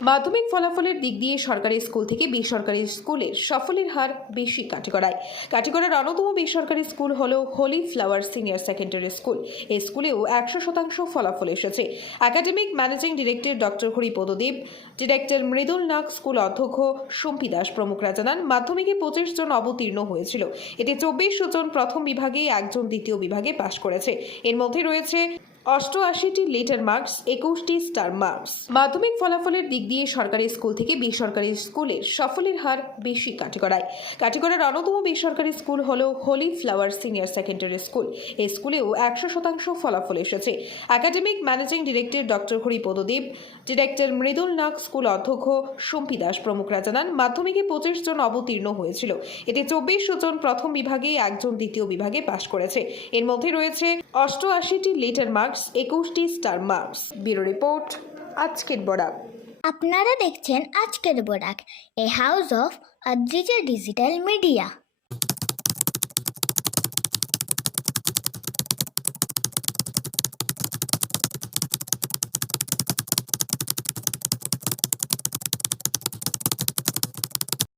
মাধ্যমিক ফলাফলের দিক দিয়ে সরকারি স্কুল থেকে বেসরকারি স্কুলের সাফল্যের হার বেশি কাটিগড়ার অন্যতম বেসরকারি স্কুল হলো Holy Flower senior secondary school. এই স্কুলেও 100% ফলাফল এসেছে। Academic managing director doctor Haripada Deb, director Mridul Nag, school অধ্যক্ষ শম্পি দাস প্রমুখরা জানান, মাধ্যমিকে 25 জন অবতীর্ণ হয়েছিল। এতে 24 জন প্রথম বিভাগে, একজন দ্বিতীয় বিভাগে পাশ করেছে। এর মধ্যে রয়েছে 88টি লেটার মার্কস, 21টি স্টার মার্কস। মাধ্যমিক ফলাফলের দিক দিয়ে সরকারি স্কুল থেকে বেসরকারি স্কুলের সাফল্যের হার বেশি কাটিগড়ার অন্যতম বেসরকারি স্কুল হলো Holy Flower senior secondary school. এই স্কুলেও 100% ফলাফল এসেছে। Academic managing director doctor Haripada Deb, director Mridul Nag, school অধ্যক্ষ শম্পি দাস প্রমুখরা জানান, মাধ্যমিকে 25 জন অবতীর্ণ হয়েছিল। এতে 24 জন প্রথম বিভাগে, একজন দ্বিতীয় বিভাগে পাশ করেছে। এর মধ্যে রয়েছে 88টি লেটার মার্কস, 21টি স্টার মার্কস। ব্যুরো রিপোর্ট, আজকের বরাক। আপনারা দেখছেন আজকের Barak, a house of Adrija digital media.